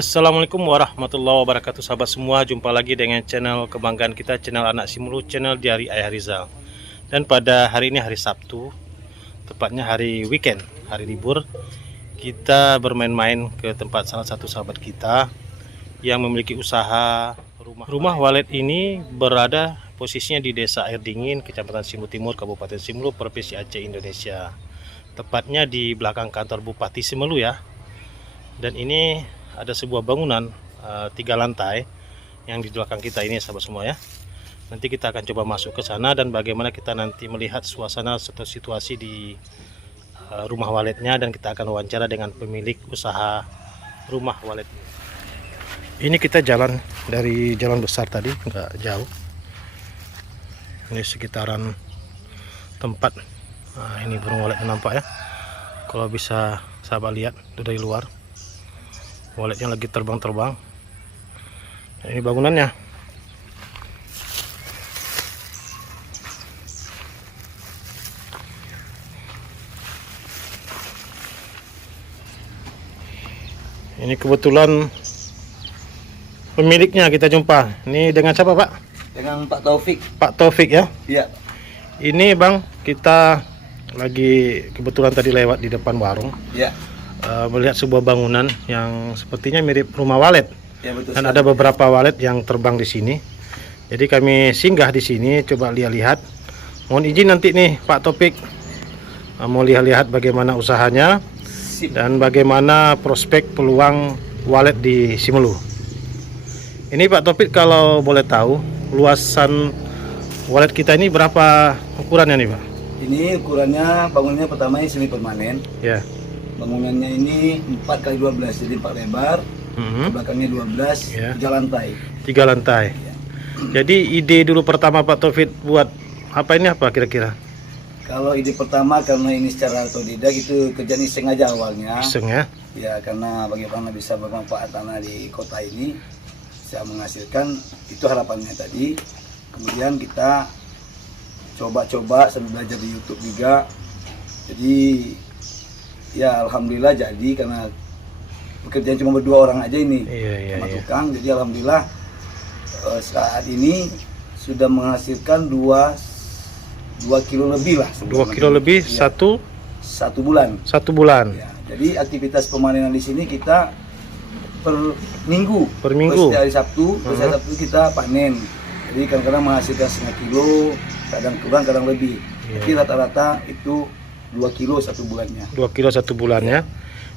Assalamualaikum warahmatullahi wabarakatuh, sahabat semua. Jumpa lagi dengan channel kebanggaan kita, channel Anak Simulu, channel Diari Ayah Rizal. Dan pada hari ini hari Sabtu, tepatnya hari weekend, hari libur, kita bermain-main ke tempat salah satu sahabat kita yang memiliki usaha rumah walet. Ini berada posisinya di Desa Air Dingin, Kecamatan Simulu Timur, Kabupaten Simulu, Provinsi Aceh, Indonesia. Tepatnya di belakang kantor Bupati Simulu ya. Dan ini ada sebuah bangunan 3 lantai yang di belakang kita ini, sahabat semua ya. Nanti kita akan coba masuk ke sana dan bagaimana kita nanti melihat suasana atau situasi di rumah waletnya, dan kita akan wawancara dengan pemilik usaha rumah walet. Ini kita jalan dari jalan besar tadi, nggak jauh. Ini sekitaran tempat. Nah, ini burung waletnya nampak ya. Kalau bisa sahabat lihat itu dari luar. Waletnya lagi terbang-terbang. Nah, ini bangunannya. Ini kebetulan pemiliknya kita jumpa. Ini dengan siapa, Pak? Dengan Pak Taufik. Pak Taufik ya? Iya. Ini Bang, kita lagi kebetulan tadi lewat di depan warung. Iya. Melihat sebuah bangunan yang sepertinya mirip rumah walet. Ya, betul. Dan ada beberapa walet yang terbang di sini. Jadi kami singgah di sini, coba lihat-lihat. Mohon izin nanti nih Pak Taufik mau lihat-lihat bagaimana usahanya. Sip. Dan bagaimana prospek peluang walet di Simulu. Ini Pak Taufik, kalau boleh tahu luasan walet kita ini berapa ukurannya nih Pak? Ini ukurannya, bangunannya pertama ini semi permanen. Ya. Bangunannya ini 4x12, jadi 4 lebar. Ke belakangnya 12, Ya. 3 lantai. 3 lantai. Ya. Jadi ide dulu pertama Pak Taufik buat apa ini apa kira-kira? Kalau ide pertama, karena ini secara otodidak, itu kerjaan iseng aja awalnya. Iseng ya? Ya, karena bagaimana bisa bermanfaat tanah di kota ini, bisa menghasilkan, itu harapannya tadi. Kemudian kita coba-coba sambil belajar di YouTube juga. Jadi ya alhamdulillah jadi, karena pekerjaan cuma berdua orang aja ini, sama tukang. Jadi alhamdulillah saat ini sudah menghasilkan 2 kilo lebih lah. 2 kilo lebih ya. Satu bulan. 1 bulan. Ya, jadi aktivitas pemanenan di sini kita per minggu. Per minggu. Setiap hari Sabtu, setiap Sabtu kita panen. Jadi kadang-kadang menghasilkan setengah kilo, kadang kurang, kadang lebih. Tapi rata-rata itu 2 kilo 1 bulannya. 2 kilo 1 bulannya.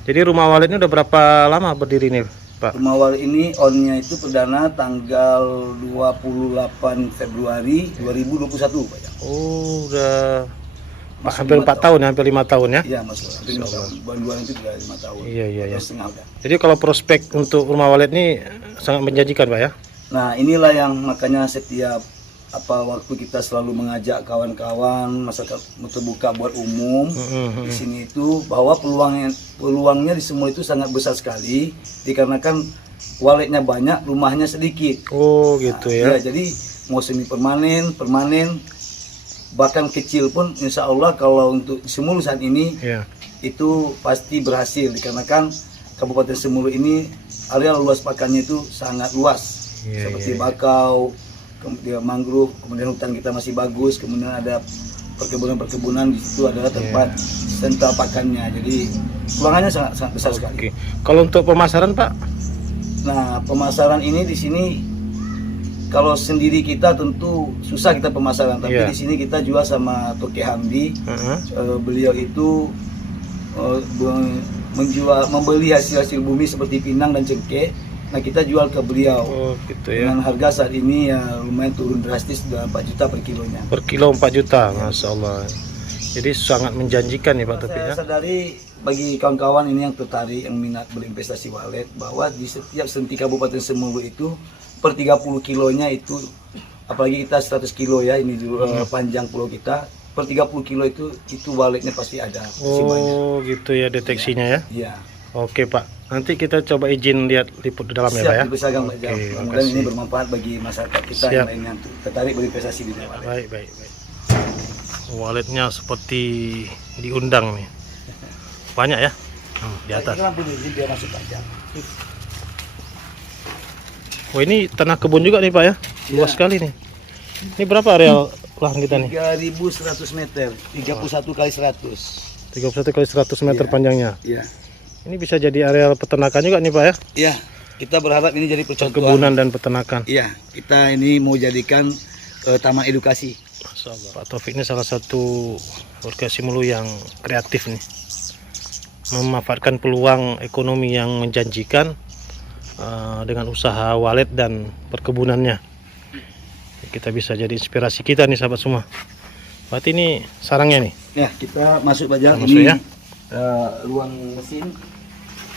Jadi rumah walet ini udah berapa lama berdiri nih Pak? Rumah walet ini onnya itu perdana tanggal 28 Februari 2021 Pak. Oh, udah Masuk hampir 4 tahun ya, hampir 5 tahun ya? Iya, masuk hampir 5 tahun. Bulan itu sudah 5 tahun. Iya. Setengah udah. Jadi kalau prospek untuk rumah walet ini sangat menjanjikan Pak ya? Nah, inilah yang makanya setiap waktu kita selalu mengajak kawan-kawan masyarakat terbuka buat umum di sini itu, bahwa peluangnya di semua itu sangat besar sekali, dikarenakan waletnya banyak, rumahnya sedikit. Oh gitu ya. Jadi mau semi permanen, bahkan kecil pun insya Allah kalau untuk Simulu saat ini itu pasti berhasil, dikarenakan Kabupaten Simulu ini area luas pakannya itu sangat luas. Seperti bakau, kemudian mangrove, kemudian hutan kita masih bagus, kemudian ada perkebunan di situ adalah tempat sentral pakannya. Jadi peluangannya sangat besar sekali. Kalau untuk pemasaran Pak? Nah, pemasaran ini di sini kalau sendiri kita tentu susah kita pemasaran, tapi di sini kita jual sama Toke Hamdi. Beliau itu membeli hasil bumi seperti pinang dan cengkeh. Nah, kita jual ke beliau dengan harga saat ini ya lumayan turun drastis, sudah 4 juta per kilonya. Per kilo 4 juta, Masya Allah. Jadi sangat menjanjikan nih Pak Taufik ya. Saya sadari bagi kawan-kawan ini yang tertarik, yang minat berinvestasi walet, bahwa di setiap senti Kabupaten Simulu itu per 30 kilonya itu, apalagi kita 100 kilo ya, ini panjang pulau kita, per 30 kilo itu waletnya pasti ada. Oh gitu ya deteksinya ya. Iya. Oke Pak, nanti kita coba izin liput di dalam ya Pak ya. Siap, mudah-mudahan ini bermanfaat bagi masyarakat kita yang lainnya tertarik berinvestasi di walet. Baik. Waletnya seperti diundang nih. Banyak ya? Di atas. Biar masuk aja. Wah, ini tanah kebun juga nih Pak ya? Luas sekali nih. Ini berapa areal lahan kita nih? 3.100 meter, 31 kali 100. 31 kali 100 meter panjangnya. Iya. Ini bisa jadi areal peternakan juga nih Pak ya? Iya, kita berharap ini jadi percontohan. Perkebunan dan peternakan. Iya, kita ini mau jadikan taman edukasi. Masya Allah. Pak Taufik ini salah satu warga Simelu yang kreatif nih, memanfaatkan peluang ekonomi yang menjanjikan dengan usaha walet dan perkebunannya. Kita bisa jadi inspirasi kita nih sahabat semua. Berarti ini sarangnya nih. Ya, kita masuk aja. Masuk Ini ya. ruang mesin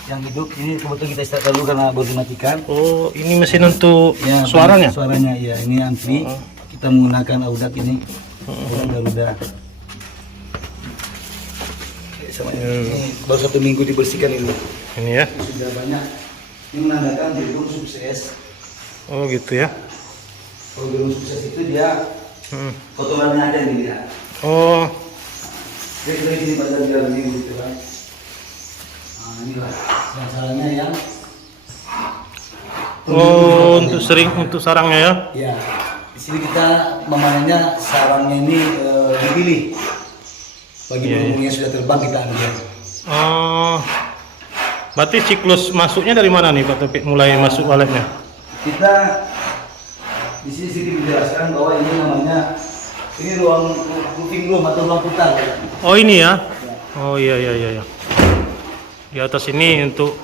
yang hidup. Ini kebetulan kita start dulu karena baru dimatikan. Oh, ini mesin untuk Ya, suaranya? Suaranya ya, ini ampli. Kita menggunakan audak ini. Garuda. Sama ini baru 1 minggu dibersihkan ini. Ini ya. Sudah banyak. Ini menandakan gedung sukses. Oh, gitu ya. Kalau gedung sukses itu dia kotorannya ada nih ya. Oh, Dia kira gini pada biar ini gitu kan. Nah, inilah sarangnya yang oh, untuk sarangnya ya. ya. Di sini kita memanennya sarangnya ini dipilih. Bagi burung yang sudah terbang kita ambil. Oh, berarti siklus masuknya dari mana nih Pak Taufik? Mulai masuk waletnya? Kita di sini sedikit dijelaskan bahwa ini namanya ini ruang looping room atau ruang putar. Oh, ini ya. Oh, iya. Di atas ini untuk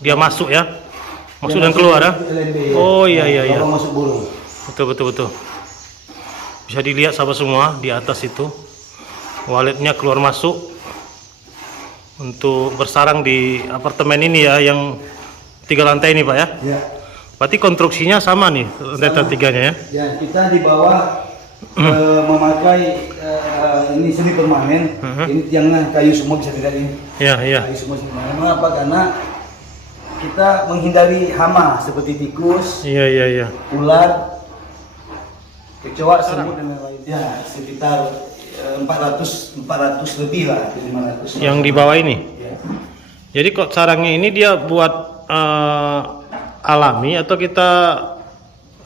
dia masuk ya. Masuk dan keluar ya. Oh, iya. Ruang masuk burung. Betul. Bisa dilihat sahabat semua di atas itu. Waletnya keluar masuk untuk bersarang di apartemen ini ya, yang 3 lantai ini Pak ya. Ya. Berarti konstruksinya sama nih lantai 3-nya ya. Ya, kita di bawah memakai ini semi permanen. Ini tiangnya kayu semua, bisa dilihat ini. Iya. Kayu semua semi permanen. Mengapa? Karena kita menghindari hama seperti tikus, Iya. ular, kecoa, semut dan lain-lain. Ya, sekitar 400 lebih lah, 500. Yang di bawah ini. Ya. Jadi kok sarangnya ini dia buat alami atau kita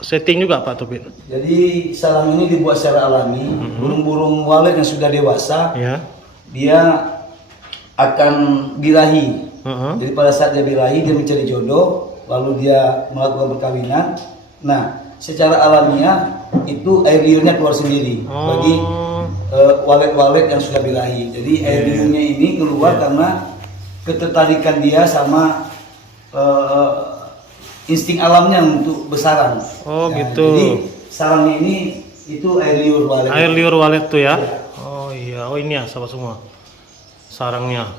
setting juga Pak Taufik? Jadi sarang ini dibuat secara alami. Burung-burung walet yang sudah dewasa, Ya. dia akan birahi. Heeh. Jadi pada saat dia birahi, dia mencari jodoh, lalu dia melakukan perkawinan. Nah, secara alamiah itu air liurnya keluar sendiri bagi walet-walet yang sudah birahi. Jadi air liurnya ini keluar karena ketertarikan dia sama insting alamnya untuk bersarang. Oh, Nah, gitu. Jadi sarangnya ini itu air liur walet. Air liur walet tuh ya. Oh iya. Oh, ini ya sahabat semua. Sarangnya.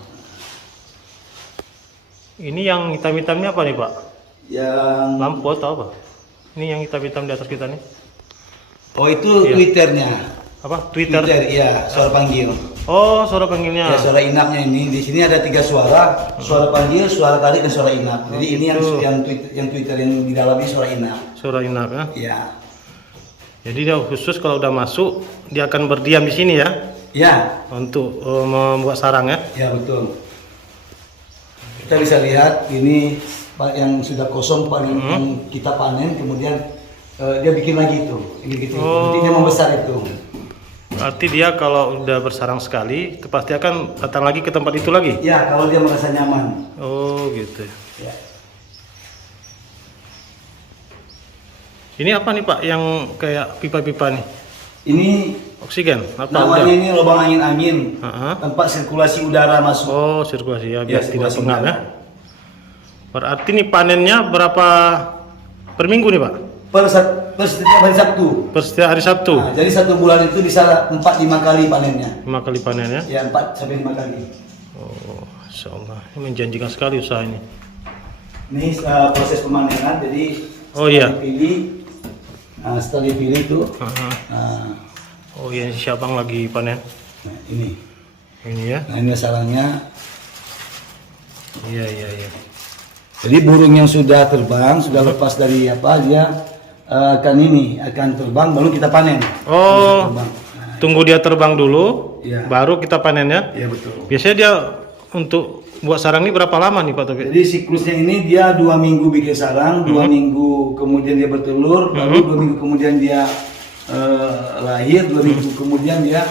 Ini yang hitam-hitamnya apa nih Pak? Yang Lampu atau apa? Ini yang hitam-hitam di atas kita nih. oh itu Iya. Twitternya. Apa? Twitter. Iya, suara panggil. Oh, suara panggilnya. Ya, suara inapnya ini. Di sini ada 3 suara, suara panggil, suara tarik, dan suara inap. Jadi ini yang Twitter yang di dalam ini suara inap. Suara inap ya. Ya. Jadi dia khusus kalau udah masuk dia akan berdiam di sini ya Ya, untuk membuat sarang ya. ya betul. Kita bisa lihat ini yang sudah kosong yang kita panen, kemudian dia bikin lagi itu. Ini gitu. Nanti dia membesar itu. Berarti dia kalau udah bersarang sekali, itu pasti akan datang lagi ke tempat itu lagi. Ya, kalau dia merasa nyaman. Oh, gitu. Ya. Ini apa nih Pak yang kayak pipa-pipa nih? Ini Oksigen? Apa namanya udah? ini lubang angin-angin. Heeh. Tempat sirkulasi udara masuk. Oh, sirkulasi ya, biar tidak sirkulasi pengap udara. ya. Berarti nih panennya berapa per minggu nih Pak? Per setiap hari Sabtu. Per setiap hari Sabtu? Nah, jadi 1 bulan itu bisa 4-5 kali panennya. 5 kali panen ya? Ya, 4-5 kali. Oh, Insya Allah. Ini menjanjikan sekali usaha ini. Ini proses pemanenan. Jadi Oh, iya. dipilih. Nah, setelah dipilih itu, Heeh. nah, Oh iya, si abang lagi panen. nah, ini. Ini ya? Nah, ini sarangnya. Iya. Jadi burung yang sudah terbang, sudah lepas dari apa, dia akan terbang, baru kita panen. Oh, Terbang. tunggu dia terbang dulu, Iya. baru kita panen ya? Iya betul. Biasanya dia untuk buat sarang ini berapa lama nih Pak Taufik? Jadi siklusnya ini dia 2 minggu bikin sarang, 2 minggu kemudian dia bertelur, lalu 2 minggu kemudian dia lahir, 2 minggu kemudian dia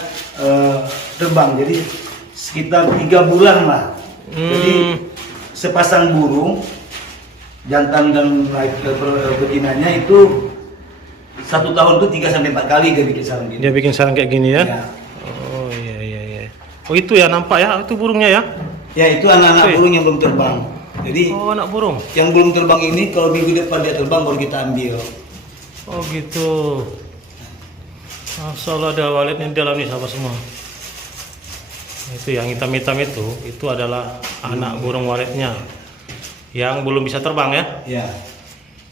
terbang. Jadi sekitar 3 bulan lah. Jadi sepasang burung jantan dan betinanya itu 1 tahun tuh 3 sampai 4 kali dia bikin sarang gini. Dia bikin sarang kayak gini ya? Ya. Oh iya. Oh itu ya nampak ya, itu burungnya ya? Ya itu anak-anak burung yang belum terbang. Jadi Oh anak burung. yang belum terbang ini kalau minggu depan dia terbang baru kita ambil. Oh gitu. Masya Allah ada waletnya di dalam nih sahabat semua. Itu yang hitam-hitam itu adalah anak burung waletnya yang belum bisa terbang ya. Ya.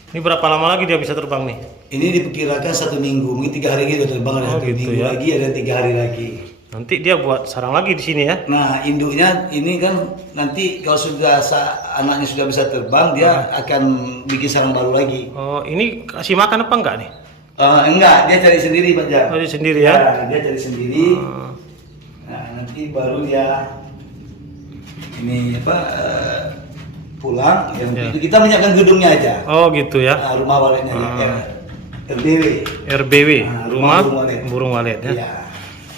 Ini berapa lama lagi dia bisa terbang nih? Ini diperkirakan 1 minggu, mungkin 3 hari lagi dia terbang, ada 1 gitu minggu ya. lagi, ada 3 hari lagi. Nanti dia buat sarang lagi di sini ya. Nah induknya ini kan nanti kalau sudah anaknya sudah bisa terbang, dia akan bikin sarang baru lagi. Oh ini kasih makan apa enggak nih? Enggak, dia cari sendiri Pak Jam. Oh, dia sendiri ya? Dia cari sendiri. Nah nanti baru dia ini apa pulang. Itu kita menyiapkan gedungnya aja. Oh gitu ya. Nah, rumah waletnya RBW. RBW, rumah burung walet. burung walet ya. Ya.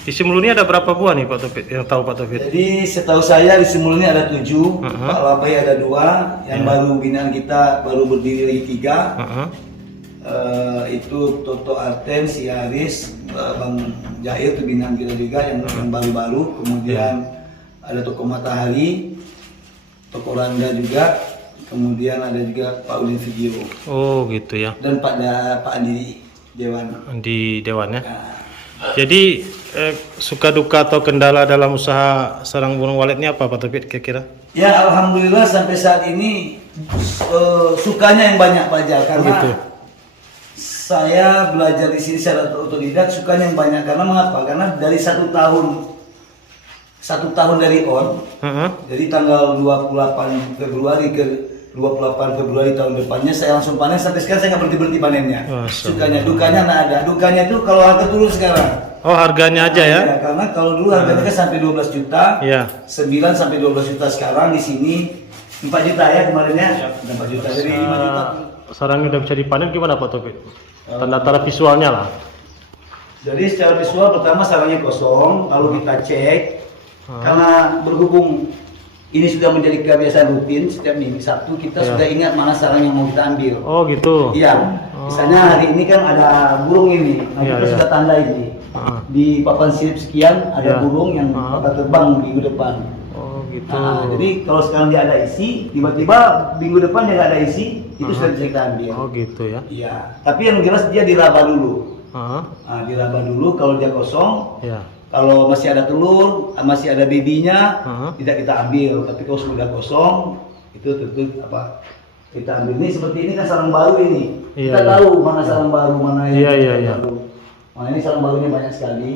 Di Simelu ini ada berapa buah nih Pak Taufik? Yang tahu Pak Taufik? Jadi setahu saya di Simulu ini ada 7, Pak Labai ada 2, yang baru binaan kita baru berdiri lagi 3. Itu Toto Arten, si Aris, Bang Jair itu binaan kita juga yang baru-baru. Kemudian ada Toko Matahari, Toko Randa juga. Kemudian ada juga Pak Udin Video. Oh gitu ya. Dan Pak Andi Dewan. Di Dewan ya. Nah, Jadi suka duka atau kendala dalam usaha sarang burung walet ini apa Pak Taufik kira-kira? ya alhamdulillah sampai saat ini sukanya yang banyak Pak Jal, karena gitu. saya belajar di sini secara otodidak, sukanya yang banyak. Karena mengapa? Karena dari 1 tahun dari on, jadi tanggal 28 Februari ke 28 Februari tahun depannya saya langsung panen, sampai sekarang saya nggak berhenti panennya. Sukanya, dukanya nggak ada. Dukanya itu kalau harga turun sekarang. Oh harganya aja ya? Ya, karena kalau dulu harganya kan sampai 12 juta, Iya. 9 sampai 12 juta, sekarang di sini 4 juta ya kemarinnya, 4 juta jadi 5 juta. Sarangnya udah bisa dipanen gimana Pak Taufik? Tanda-tanda visualnya lah. Jadi secara visual pertama sarangnya kosong, lalu kita cek, karena berhubung ini sudah menjadi kebiasaan rutin, setiap minggu Sabtu kita sudah ingat mana sarang yang mau kita ambil. Oh gitu. Iya, misalnya hari ini kan ada burung ini, nah kita sudah tanda ini. Di papan silip sekian ada burung yang bakal terbang minggu depan. Oh gitu. Nah, jadi kalau sekarang dia ada isi, tiba-tiba minggu depan dia nggak ada isi, itu sudah bisa kita ambil. Oh gitu ya. Iya, tapi yang jelas dia diraba dulu. Nah, Diraba dulu kalau dia kosong. ya. Kalau masih ada telur, masih ada babynya, tidak kita ambil. Tapi kalau sudah kosong, itu tentu kita ambil. Ini seperti ini kan sarang baru ini. Iya, Kita tahu mana sarang baru, mana yang baru. Nah ini sarang barunya banyak sekali.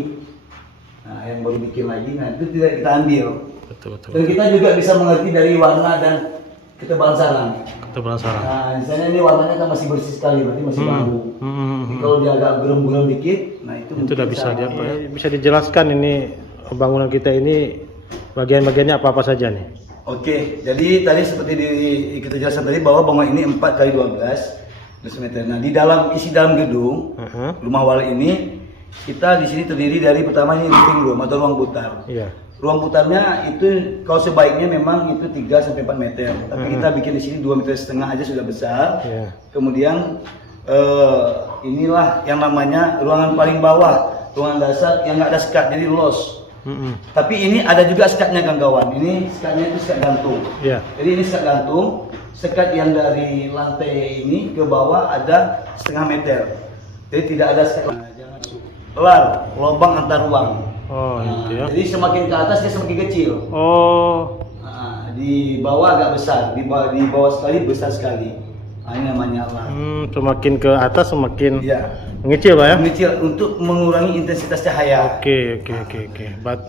Nah yang baru bikin lagi, nah itu tidak kita ambil. Betul. Dan kita juga bisa mengerti dari warna dan ketebalan sarang. Ketebalan sarang. Nah misalnya ini warnanya kan masih bersih sekali, berarti masih baru. Kalau dia agak buram-buram dikit, nah itu udah bisa bisa dijelaskan ini bangunan kita ini bagian-bagiannya apa saja nih? Oke, jadi tadi seperti kita jelaskan tadi bahwa bangunan ini 4x12 meter. Nah, di dalam gedung rumah walet ini kita di sini terdiri dari pertama ini living room atau ruang putar. Iya. Ruang putarnya itu kalau sebaiknya memang itu 3 sampai 4 meter. Tapi kita bikin di sini 2,5 meter aja sudah besar. Iya. Kemudian inilah yang namanya ruangan paling bawah, ruangan dasar yang nggak ada sekat, jadi los. Tapi ini ada juga sekatnya kawan-kawan. Ini sekatnya itu sekat gantung. Iya. Jadi ini sekat gantung. Sekat yang dari lantai ini ke bawah ada 0,5 meter. Jadi tidak ada sekat. Kelar, lubang antar ruang. Oh, gitu ya. Jadi semakin ke atas dia semakin kecil. Oh. Di bawah agak besar, di bawah sekali besar sekali. Ini namanya lah. Semakin ke atas semakin mengecil Pak ya? Mengecil untuk mengurangi intensitas cahaya. Oke.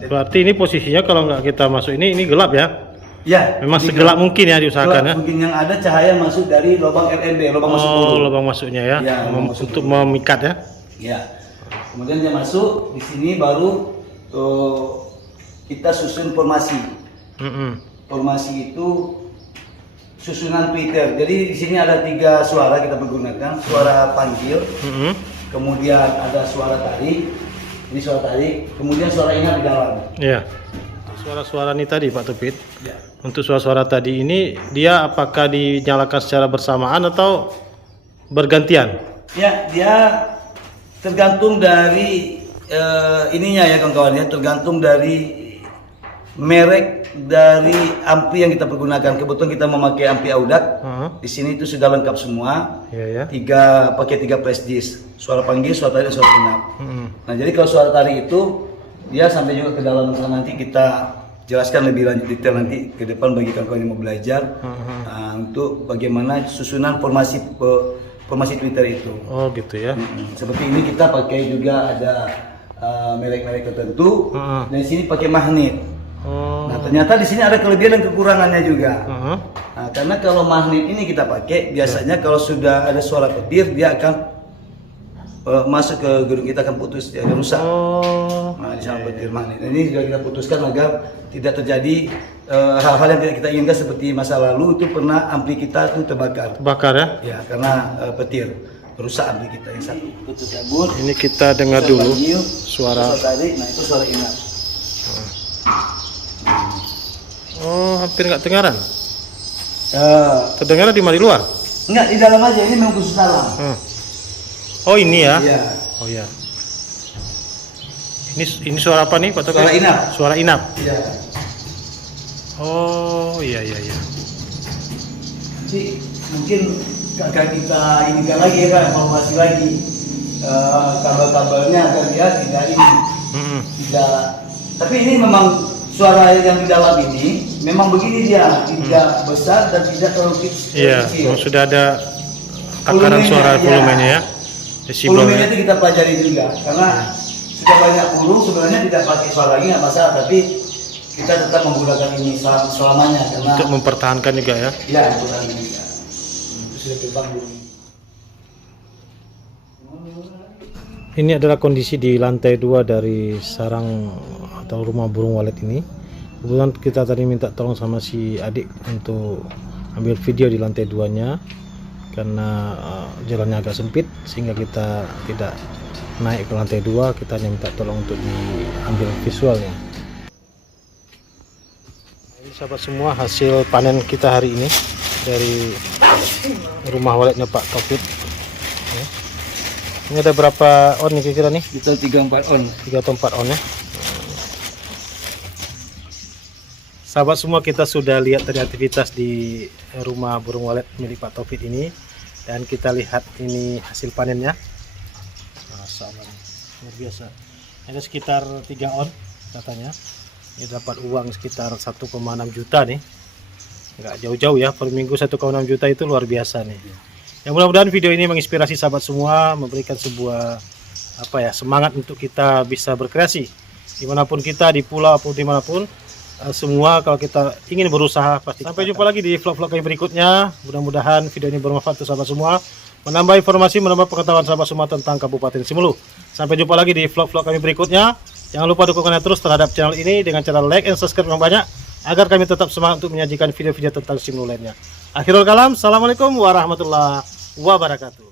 Berarti ini posisinya kalau nggak kita masuk ini gelap ya? Ya. Memang segelap mungkin ya diusahakan ya? Mungkin yang ada cahaya masuk dari lubang RMB, lubang masuk dulu. Lubang masuknya ya? Ya, untuk memikat ya? Ya. Kemudian dia masuk, di sini baru kita susun formasi. formasi itu susunan Twitter. Jadi di sini ada 3 suara kita pergunakan, suara panggil, kemudian ada suara tarik, ini suara tarik, kemudian suara ingat di dalam. Iya. Suara-suara ini tadi Pak Topit. Ya. Untuk suara-suara tadi ini dia apakah dinyalakan secara bersamaan atau bergantian? Ya, dia tergantung dari ininya ya kawan-kawan ya, tergantung dari merek dari ampli yang kita pergunakan. Kebetulan kita memakai ampli Audax. Di sini itu sudah lengkap semua. Iya ya. Pakai 3 flash disk. Suara panggil, suara tarik, suara inap. Nah, jadi kalau suara tarik itu dia sampai juga ke dalam sana, nanti kita jelaskan lebih lanjut detail nanti ke depan bagi kawan-kawan yang mau belajar untuk bagaimana susunan formasi Twitter itu. Oh gitu ya. Seperti ini kita pakai juga ada merek-merek tertentu. Dan di sini pakai magnet. Nah, ternyata di sini ada kelebihan dan kekurangannya juga. Nah, karena kalau magnet ini kita pakai, biasanya kalau sudah ada suara petir, dia akan masuk ke gedung kita, akan putus, dia akan rusak. Nah, di sana petir magnet. Ini juga kita putuskan agar tidak terjadi hal-hal yang tidak kita inginkan, seperti masa lalu itu pernah ampli kita itu terbakar. Terbakar ya? Ya, karena petir rusak ampli kita yang satu. Itu cabut. Ini kita dengar dulu suara tarik. Nah, itu suara inap. Oh, hampir nggak dengaran. Terdengar di luar? Enggak, di dalam aja. Ini memang khusus dalam. Oh ini ya? Iya. Oh ya. Ini suara apa nih Pak Topit? Suara inap. Suara inap. Iya. Oh iya. Jadi mungkin akan kita inikan lagi ya Pak, evaluasi lagi kabel-kabelnya agar dia tidak ini. Tidak. Tapi ini memang suara yang di dalam ini memang begini dia, tidak besar dan tidak terlalu kecil. Iya, sudah ada takaran suara volumenya ya. Volumenya itu kita pelajari juga, karena sudah banyak burung sebenarnya tidak pakai suara lagi nggak masalah, tapi kita tetap menggunakan ini selamanya karena untuk mempertahankan juga ya. Iya, mempertahankan juga. Itu sudah terbang burung. Ini adalah kondisi di lantai 2 dari sarang atau rumah burung walet ini. Kebetulan kita tadi minta tolong sama si adik untuk ambil video di lantai 2-nya karena jalannya agak sempit sehingga kita tidak naik ke lantai 2, kita hanya minta tolong untuk diambil visualnya. Ini sahabat semua hasil panen kita hari ini dari rumah waletnya Pak Topit. Ini ada berapa on nih kira-kira nih? Kita 3-4 on. 3 atau 4 on ya. Sahabat semua, kita sudah lihat tadi aktivitas di rumah burung walet milik Pak Topit ini, dan kita lihat ini hasil panennya. Luar biasa. Ada sekitar 3 on katanya. Ini dapat uang sekitar 1,6 juta nih. Nggak jauh-jauh ya, per minggu 1,6 juta itu luar biasa nih. Ya, mudah-mudahan video ini menginspirasi sahabat semua, memberikan sebuah semangat untuk kita bisa berkreasi dimanapun kita, di pulau atau dimanapun. Semua kalau kita ingin berusaha pasti. Sampai jumpa lagi di vlog-vlog kami berikutnya. Mudah-mudahan video ini bermanfaat untuk sahabat semua, menambah informasi, menambah pengetahuan sahabat semua tentang Kabupaten Simelu. Sampai jumpa lagi di vlog-vlog kami berikutnya. Jangan lupa dukungannya terus terhadap channel ini dengan cara like and subscribe yang banyak, agar kami tetap semangat untuk menyajikan video-video tentang Simelu lainnya. Akhirul kalam, assalamualaikum warahmatullahi wabarakatuh.